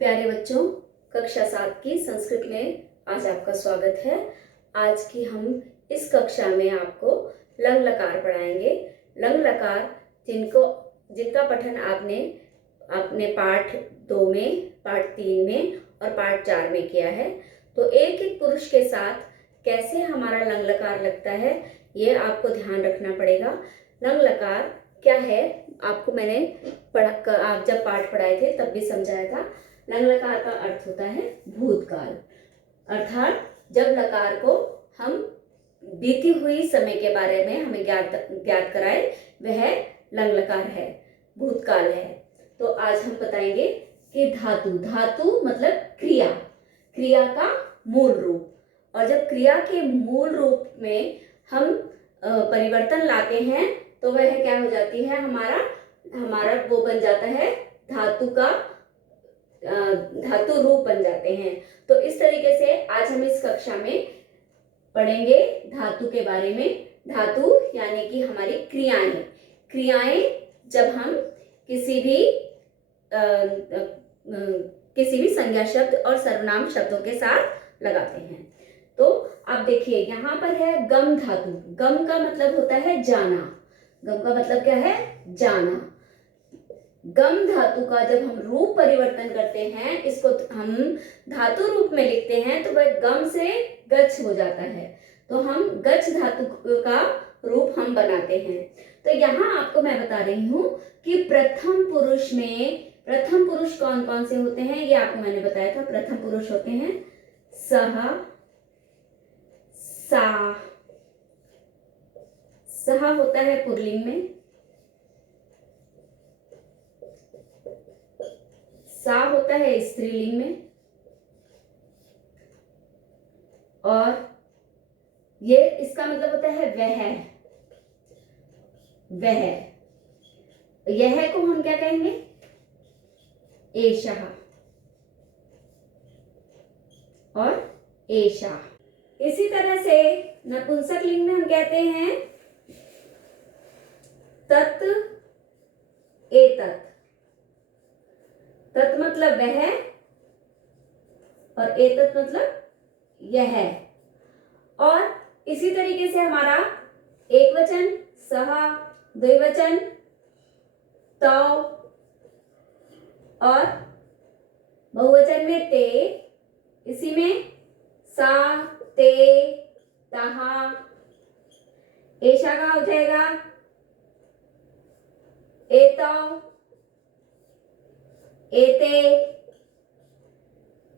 प्यारे बच्चों, कक्षा 7 की संस्कृत में आज आपका स्वागत है। आज की हम इस कक्षा में आपको लंग लकार पढ़ाएंगे। लंग लकार जिनका पठन आपने अपने पाठ 2 में, पाठ 3 में और पाठ 4 में किया है। तो एक एक पुरुष के साथ कैसे हमारा लंग लकार लगता है, ये आपको ध्यान रखना पड़ेगा। लंग लकार क्या है, आपको मैंने आप जब पाठ पढ़ाए थे तब भी समझाया था। लंग लकार का अर्थ होता है भूतकाल, अर्थात जब लकार को हम बीती हुई समय के बारे में हमें ज्ञात कराए, वह लंग लकार है, भूतकाल है। तो आज हम बताएंगे कि धातु मतलब क्रिया का मूल रूप, और जब क्रिया के मूल रूप में हम परिवर्तन लाते हैं तो वह क्या हो जाती है, हमारा वो बन जाता है, धातु रूप बन जाते हैं। तो इस तरीके से आज हम इस कक्षा में पढ़ेंगे धातु के बारे में। धातु यानी कि हमारी क्रियाएं जब हम किसी भी संज्ञा शब्द और सर्वनाम शब्दों के साथ लगाते हैं। तो आप देखिए यहाँ पर है गम धातु। गम का मतलब होता है जाना। गम का मतलब क्या है, जाना। गम धातु का जब हम रूप परिवर्तन करते हैं, इसको हम धातु रूप में लिखते हैं, तो वह गम से गच्छ हो जाता है। तो हम गच्छ धातु का रूप हम बनाते हैं। तो यहाँ आपको मैं बता रही हूँ कि प्रथम पुरुष कौन कौन से होते हैं, ये आपको मैंने बताया था। प्रथम पुरुष होते हैं सह, सा। सह होता है पुल्लिंग में, सा होता है स्त्रीलिंग में, और ये इसका मतलब होता है वह। यह को हम क्या कहेंगे, एषः और एषा। इसी तरह से नपुंसक लिंग में हम कहते हैं तत्, एतत्। तत् मतलब वह और एतत् मतलब यह। और इसी तरीके से हमारा एक वचन सह, द्विवचन तौ, और बहुवचन में ते, इसी में सा, ते, तहा। एषा का हो जाएगा एतौ, एते,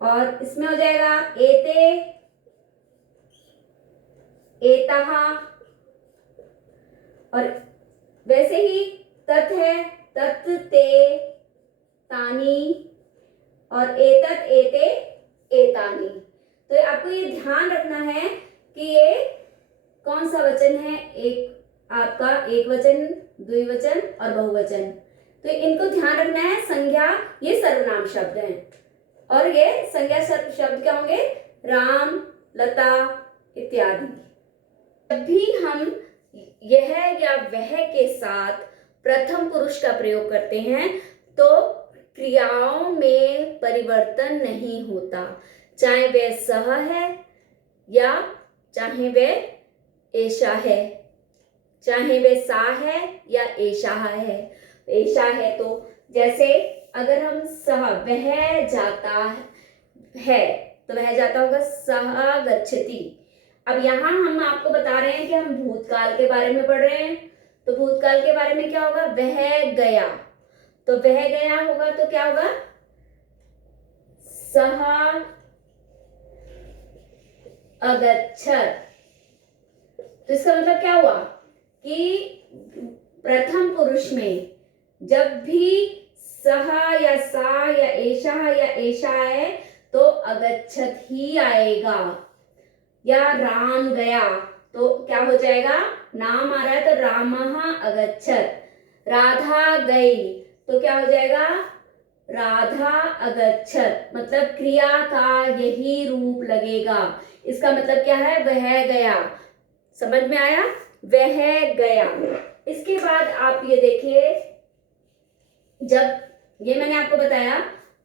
और इसमें हो जाएगा एते, एतः। और वैसे ही तत् है, तत्, ते, तानी, और एतत्, एते, एतानी। तो आपको ये ध्यान रखना है कि ये कौन सा वचन है, एक आपका एक वचन, द्विवचन और बहुवचन। तो इनको ध्यान रखना है। संज्ञा ये सर्वनाम शब्द हैं, और ये संज्ञा शब्द क्या होंगे, राम, लता इत्यादि। जब भी हम यह या वह के साथ प्रथम पुरुष का प्रयोग करते हैं तो क्रियाओं में परिवर्तन नहीं होता, चाहे वह सह है या चाहे वह एषा है, चाहे वह सा है या एषा है। एषा है तो जैसे अगर हम सह, वह जाता है, तो वह जाता होगा सह गच्छति। अब यहाँ हम आपको बता रहे हैं कि हम भूतकाल के बारे में पढ़ रहे हैं, तो भूतकाल के बारे में क्या होगा, वह गया। तो वह गया होगा तो क्या होगा, सह अगच्छत्। तो इसका मतलब क्या हुआ कि प्रथम पुरुष में जब भी सह या सा या एषा है तो अगच्छत् ही आएगा। या राम गया तो क्या हो जाएगा, नाम आ रहा है तो रामः अगच्छत्। राधा गई तो क्या हो जाएगा, राधा अगच्छत्। मतलब क्रिया का यही रूप लगेगा। इसका मतलब क्या है, वह गया। समझ में आया, वह गया। इसके बाद आप ये देखिए, जब ये मैंने आपको बताया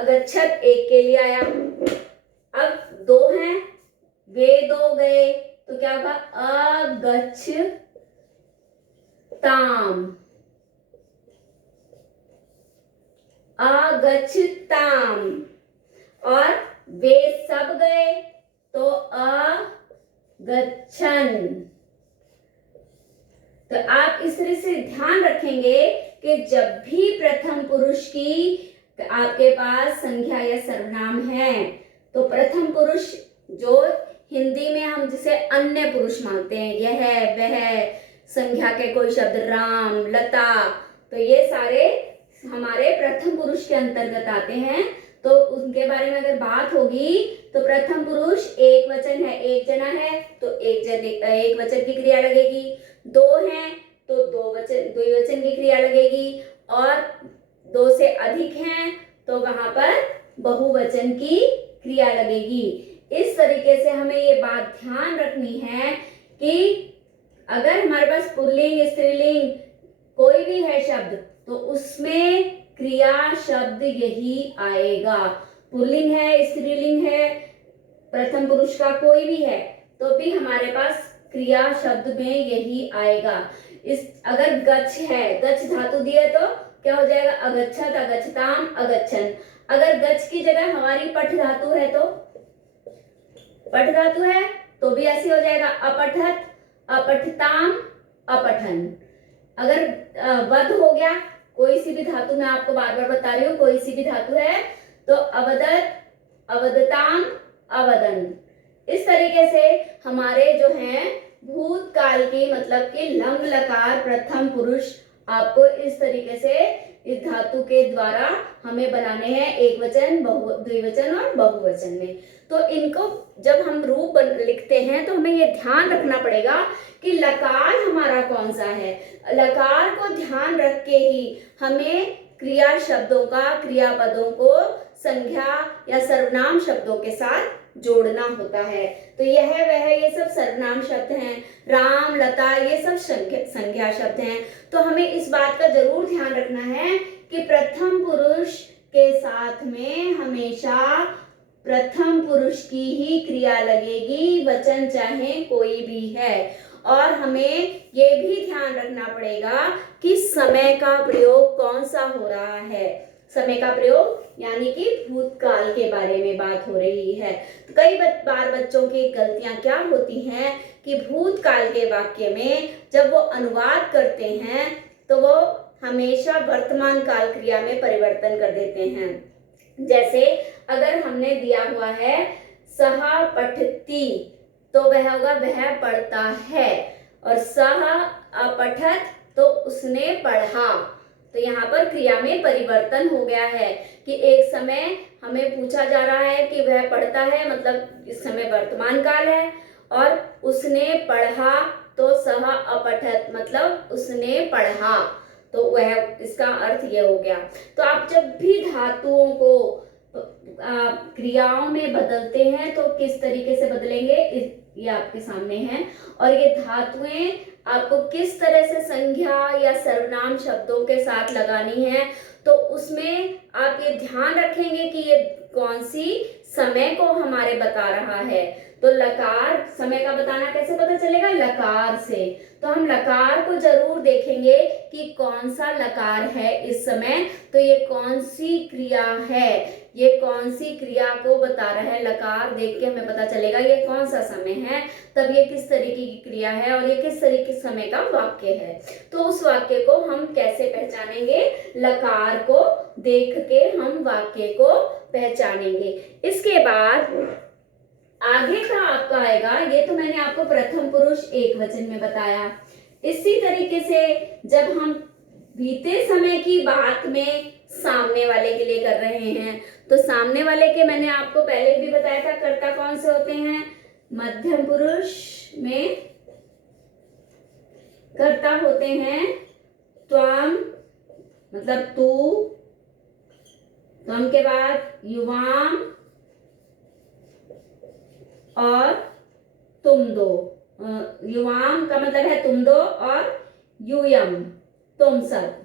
अगच्छत एक के लिए आया। अब दो हैं, वे दो गए, तो क्या होगा? अगच्छताम, अगच्छताम। और वे सब गए तो अगच्छन। तो आप इस तरह से ध्यान रखेंगे कि जब भी प्रथम पुरुष की आपके पास संज्ञा या सर्वनाम है तो प्रथम पुरुष जो हिंदी में हम जिसे अन्य पुरुष मानते हैं, यह वह संज्ञा के कोई शब्द, राम, लता, तो ये सारे हमारे प्रथम पुरुष के अंतर्गत आते हैं। तो उनके बारे में अगर बात होगी तो प्रथम पुरुष एक वचन है, एक जना है तो एक वचन की क्रिया लगेगी। दो हैं तो द्विवचन की क्रिया लगेगी। और दो से अधिक हैं तो वहां पर बहुवचन की क्रिया लगेगी। इस तरीके से हमें ये बात ध्यान रखनी है कि अगर हमारे पास पुल्लिंग, स्त्रीलिंग कोई भी है शब्द तो उसमें क्रिया शब्द यही आएगा। पुल्लिंग है, स्त्रीलिंग है, प्रथम पुरुष का कोई भी है तो भी हमारे पास क्रिया शब्द में यही आएगा। अगर गच्छ है, गच्छ धातु दिए तो क्या हो जाएगा? अगच्छत, अगच्छताम, अगच्छन। अगर गच्छ की जगह हमारी पठ धातु है तो पठ धातु है तो भी ऐसे हो जाएगा, अपठत, अपठताम, अपठन। अगर वध हो गया, कोई सी भी धातु, मैं आपको बार बार बता रही हूँ, कोई सी भी धातु है तो अवदत, अवदताम, अवदन। इस तरीके से हमारे जो हैं भूतकाल की मतलब कि लंग लकार प्रथम पुरुष आपको इस तरीके से इस धातु के द्वारा हमें बनाने हैं, एक वचन, द्विवचन और बहुवचन में। तो इनको जब हम रूप लिखते हैं तो हमें ये ध्यान रखना पड़ेगा कि लकार हमारा कौन सा है। लकार को ध्यान रख के ही हमें क्रिया शब्दों का, क्रियापदों को संज्ञा या सर्वनाम शब्दों के साथ जोड़ना होता है। तो यह वह ये सब सर्वनाम शब्द हैं, राम, लता, ये सब संज्ञा शब्द हैं। तो हमें इस बात का जरूर ध्यान रखना है कि प्रथम पुरुष के साथ में हमेशा प्रथम पुरुष की ही क्रिया लगेगी, वचन चाहे कोई भी है। और हमें ये भी ध्यान रखना पड़ेगा कि समय का प्रयोग कौन सा हो रहा है। समय का प्रयोग यानी कि भूतकाल के बारे में बात हो रही है। तो कई बार बच्चों की गलतियां क्या होती हैं कि भूतकाल के वाक्य में जब वो अनुवाद करते हैं तो वो हमेशा वर्तमान काल क्रिया में परिवर्तन कर देते हैं। जैसे अगर हमने दिया हुआ है सह पठती तो वह होगा वह पढ़ता है, और सह अपठत तो उसने पढ़ा। तो यहाँ पर क्रिया में परिवर्तन हो गया है कि एक समय हमें पूछा जा रहा है कि वह पढ़ता है, मतलब इस समय वर्तमान काल है, और उसने पढ़ा तो सह अपठत मतलब उसने पढ़ा, तो वह इसका अर्थ यह हो गया। तो आप जब भी धातुओं को क्रियाओं में बदलते हैं तो किस तरीके से बदलेंगे ये आपके सामने है। और ये धातुएं आपको किस तरह से संज्ञा या सर्वनाम शब्दों के साथ लगानी है तो उसमें आप ये ध्यान रखेंगे कि ये कौन सी समय को हमारे बता रहा है। तो लकार समय का बताना कैसे पता चलेगा? लकार से। तो हम लकार को जरूर देखेंगे कि कौन सा लकार है इस समय, तो ये कौन सी क्रिया है, ये कौन सी क्रिया को बता रहा है। लकार देख के हमें पता चलेगा ये कौन सा समय है, तब ये किस तरीके की क्रिया है और ये किस तरीके समय का वाक्य है। तो उस वाक्य को हम कैसे पहचानेंगे? लकार को देख के हम वाक्य को पहचानेंगे। इसके बाद आगे का आपका आएगा, ये तो मैंने आपको प्रथम पुरुष एक वचन में बताया। इसी तरीके से जब हम बीते समय की बात में सामने वाले के लिए कर रहे हैं तो सामने वाले के मैंने आपको पहले भी बताया था कर्ता कौन से होते हैं। मध्यम पुरुष में कर्ता होते हैं त्वम मतलब तू, त्वम के बाद युवाम और तुम दो। युवाम का मतलब है तुम दो और यूयम तुम सब।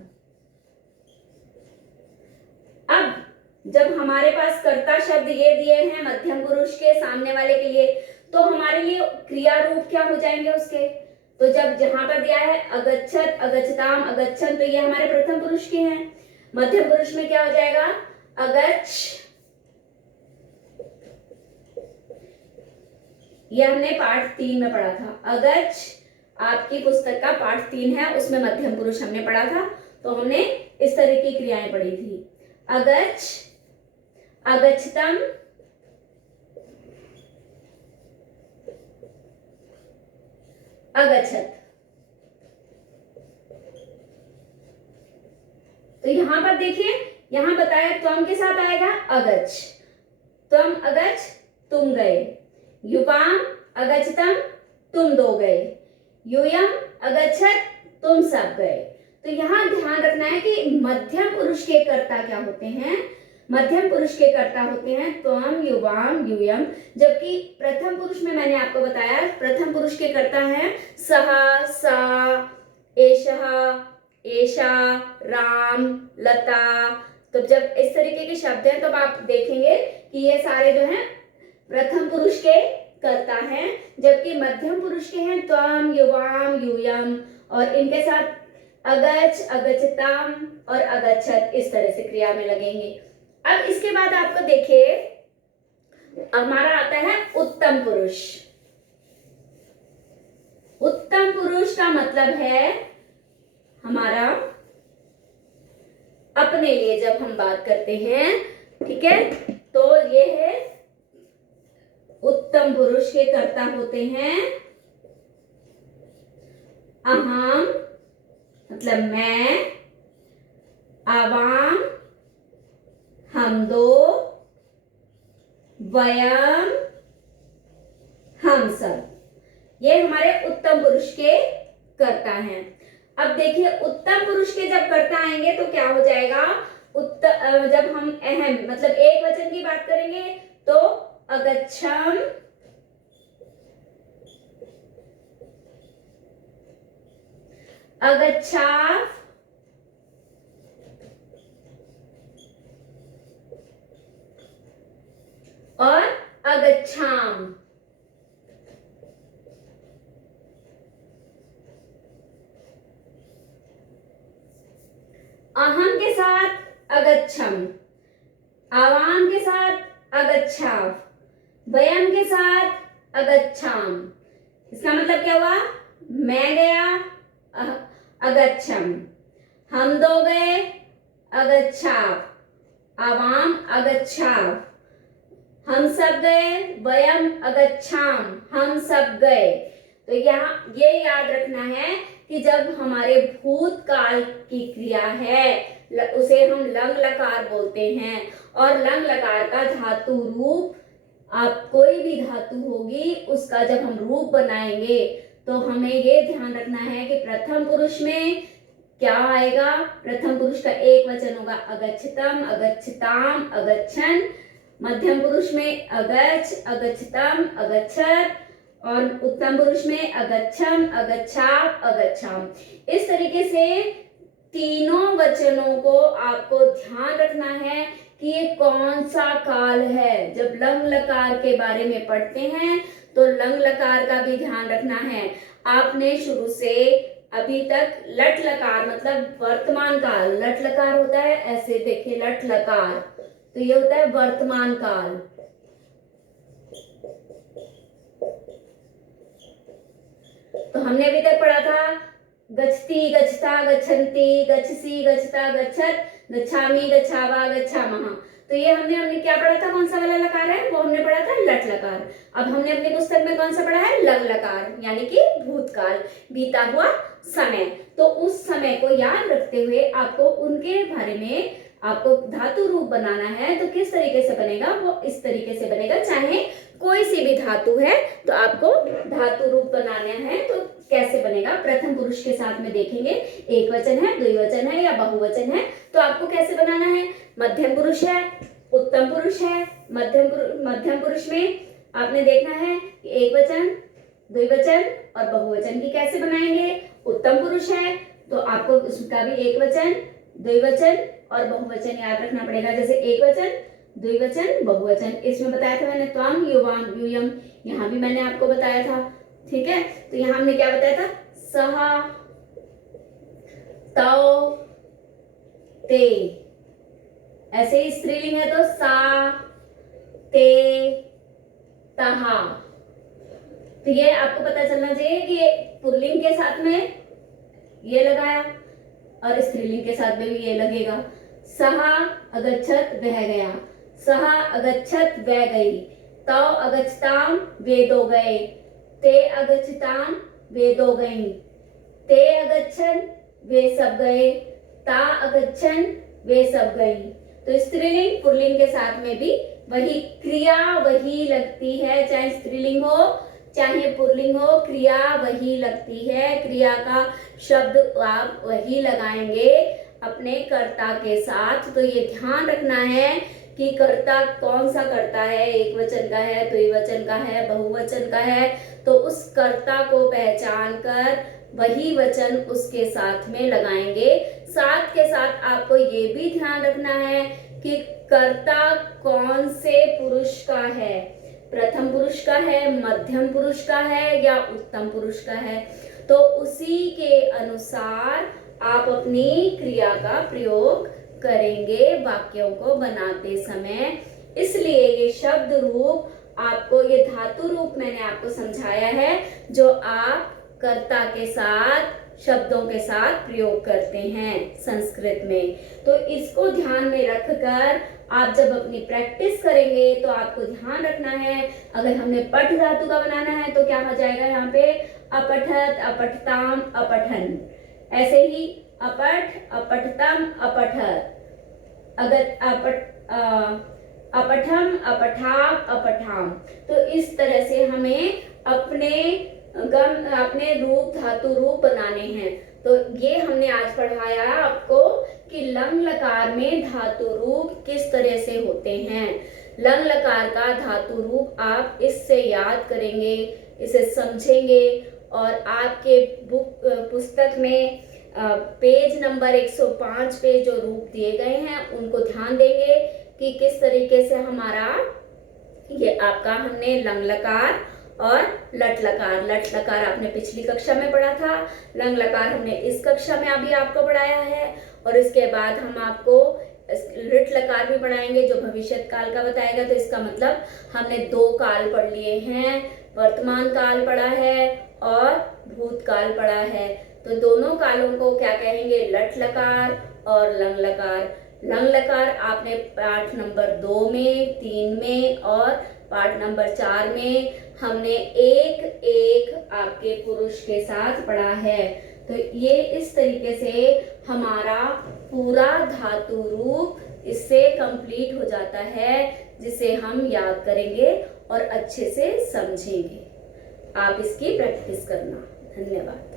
अब जब हमारे पास कर्ता शब्द ये दिए हैं मध्यम पुरुष के सामने वाले के लिए, तो हमारे लिए क्रिया रूप क्या हो जाएंगे उसके? तो जब जहां पर दिया है अगच्छत, अगच्छताम, अगच्छन, तो ये हमारे प्रथम पुरुष के हैं। मध्यम पुरुष में क्या हो जाएगा? अगच्छ। ये हमने पाठ 3 में पढ़ा था। अगच्छ आपकी पुस्तक का पाठ 3 है, उसमें मध्यम पुरुष हमने पढ़ा था। तो हमने इस तरह की क्रियाएं पढ़ी थी। अगच्छ, अगच्छतम, अगच्छत। तो यहां पर देखिए, यहां बताया त्वम के साथ आएगा अगच्छ, त्वम अगच्छ, तुम गए। युवाम अगच्छतम, तुम दो गए। यूयम अगच्छत, तुम सब गए। तो यहां ध्यान रखना है कि मध्यम पुरुष के कर्ता क्या होते हैं? मध्यम पुरुष के कर्ता होते हैं त्वम, युवाम, यूयम। जबकि प्रथम पुरुष में मैंने आपको बताया प्रथम पुरुष के कर्ता हैं सह, सा, एषः, एषा, राम, लता। तो जब इस तरीके के शब्द हैं तो आप देखेंगे कि ये सारे जो हैं प्रथम पुरुष के कर्ता हैं, जबकि मध्यम पुरुष के हैं त्वम, युवाम, यूयम, और इनके साथ अगच्छ, अगच्छताम और अगच्छत इस तरह से क्रिया में लगेंगे। अब इसके बाद आपको देखिए हमारा आता है उत्तम पुरुष। उत्तम पुरुष का मतलब है हमारा अपने लिए जब हम बात करते हैं, ठीक है, तो ये है उत्तम पुरुष के कर्ता होते हैं अहम मतलब मैं, आवाम हम दो, वयम हम सब। ये हमारे उत्तम पुरुष के कर्ता हैं। अब देखिए उत्तम पुरुष के जब कर्ता आएंगे तो क्या हो जाएगा? जब हम अहम मतलब एक वचन की बात करेंगे तो अगच्छम, अगच्छाव, और अगच्छाम। अहम के साथ अगच्छम, आवाम के साथ अगच्छाव, वयम के साथ अगच्छाम। इसका मतलब क्या हुआ? मैं गया अगच्छम, हम दो गए अगच्छाव, आवाम अगच्छाव, हम सब गए, वयम अगच्छाम, हम सब गए। तो यहाँ ये याद रखना है कि जब हमारे भूतकाल की क्रिया है उसे हम लंग लकार बोलते हैं, और लंग लकार का धातु रूप, आप कोई भी धातु होगी उसका जब हम रूप बनाएंगे तो हमें ये ध्यान रखना है कि प्रथम पुरुष में क्या आएगा? प्रथम पुरुष का एक वचन होगा अगच्छतम, अगच्छताम, अगच्छन। मध्यम पुरुष में अगच्छ, अगच्छतम, अगच्छत, और उत्तम पुरुष में अगच्छम, अगच्छाव, अगच्छाम। इस तरीके से तीनों वचनों को आपको ध्यान रखना है कि ये कौन सा काल है। जब लंग लकार के बारे में पढ़ते हैं तो लंग लकार का भी ध्यान रखना है। आपने शुरू से अभी तक लट लकार मतलब वर्तमान काल, लट लकार होता है ऐसे, देखिए लट लकार, तो ये होता है वर्तमान काल। तो हमने अभी तक पढ़ा था गच्छति, गच्छता, गच्छन्ति, गच्छसि, गच्छता, गच्छत, गच्छामि, गच्छावा, गच्छामः। तो ये हमने क्या पढ़ा था? कौन सा वाला लकार है? वो हमने पढ़ा था लट लकार। अब हमने अपनी पुस्तक में कौन सा पढ़ा है? लंग लकार, यानी कि भूतकाल, बीता हुआ समय। तो उस समय को याद रखते हुए आपको उनके बारे में आपको धातु रूप बनाना है। तो किस तरीके से बनेगा? वो इस तरीके से बनेगा, चाहे कोई सी भी धातु है तो आपको धातु रूप बनाना है। तो कैसे बनेगा? प्रथम पुरुष के साथ में देखेंगे, एक वचन है, द्विवचन है या बहुवचन है, तो आपको कैसे बनाना है? मध्यम पुरुष है, उत्तम पुरुष है। मध्यम पुरुष में आपने देखना है कि एक वचन, द्विवचन और बहुवचन की कैसे बनाएंगे। उत्तम पुरुष है तो आपको उसका भी एक वचन, द्विवचन और बहुवचन याद रखना पड़ेगा। जैसे एक वचन, द्विवचन, बहुवचन। इसमें बताया था मैंने त्वम, युवाम, यूयम। यहाँ भी मैंने आपको बताया था, ठीक है। तो यहाँ हमने क्या बताया था, सहा, तौ, ते। ऐसे ही स्त्रीलिंग है तो सा, ते, तहा। तो ये आपको पता चलना चाहिए कि पुल्लिंग के साथ में ये लगाया और स्त्रीलिंग के साथ में भी ये लगेगा। सहा अगच्छत वह गया, सहा अगच्छत वह गई, तौ अगच्छताम वे दो गए, ते अगच्छताम वे दो गईं, ते अगच्छन वे सब गए, ता अगच्छन वे सब गईं। तो स्त्रीलिंग पुल्लिंग के साथ में भी वही क्रिया वही लगती है, चाहे स्त्रीलिंग हो चाहे पुल्लिंग हो, क्रिया वही लगती है। क्रिया का शब्द आप वही लगाएंगे अपने कर्ता के साथ। तो ये ध्यान रखना है कि कर्ता कौन सा कर्ता है, एक वचन का है, द्विवचन का है, बहुवचन का है। तो उस कर्ता को पहचान कर वही वचन उसके साथ में लगाएंगे। साथ के साथ आपको ये भी ध्यान रखना है कि कर्ता कौन से पुरुष का है, प्रथम पुरुष का है, मध्यम पुरुष का है या उत्तम पुरुष का है। तो उसी के अनुसार आप अपनी क्रिया का प्रयोग करेंगे वाक्यों को बनाते समय। इसलिए ये शब्द रूप आपको, ये धातु रूप मैंने आपको समझाया है जो आप कर्ता के साथ, शब्दों के साथ प्रयोग करते हैं संस्कृत में। तो इसको ध्यान में रखकर आप जब अपनी प्रैक्टिस करेंगे तो आपको ध्यान रखना है, अगर हमने पठ धातु का बनाना है तो क्या हो जाएगा यहाँ पे, अपठत, अपठताम, अपठन। ऐसे ही अपठ, अपठतम, अपठत, अगत, अपठम, अपठाम, अपठाम। तो इस तरह से हमें अपने रूप, धातु रूप बनाने हैं। तो ये हमने आज पढ़ाया आपको कि लंग लकार में धातु रूप किस तरह से होते हैं। लंग लकार का धातु रूप आप इससे याद करेंगे, इसे समझेंगे और आपके पुस्तक में पेज नंबर 105 पे जो रूप दिए गए हैं उनको ध्यान देंगे कि किस तरीके से हमारा ये आपका, हमने लंग लकार और लट लकार आपने पिछली कक्षा में पढ़ा था, लंग लकार हमने इस कक्षा में अभी आपको पढ़ाया है। और इसके बाद हम आपको लिट लकार भी पढ़ाएंगे जो भविष्य काल का बताएगा। तो इसका मतलब हमने 2 काल पढ़ लिए हैं, वर्तमान काल पढ़ा है और भूतकाल पढ़ा है। तो दोनों कालों को क्या कहेंगे, लट लकार और लंग लकार। लंग लकार आपने पाठ नंबर 2 में, 3 में और पाठ नंबर 4 में हमने एक एक आपके पुरुष के साथ पढ़ा है। तो ये इस तरीके से हमारा पूरा धातु रूप इससे कंप्लीट हो जाता है, जिसे हम याद करेंगे और अच्छे से समझेंगे। आप इसकी प्रैक्टिस करना। धन्यवाद।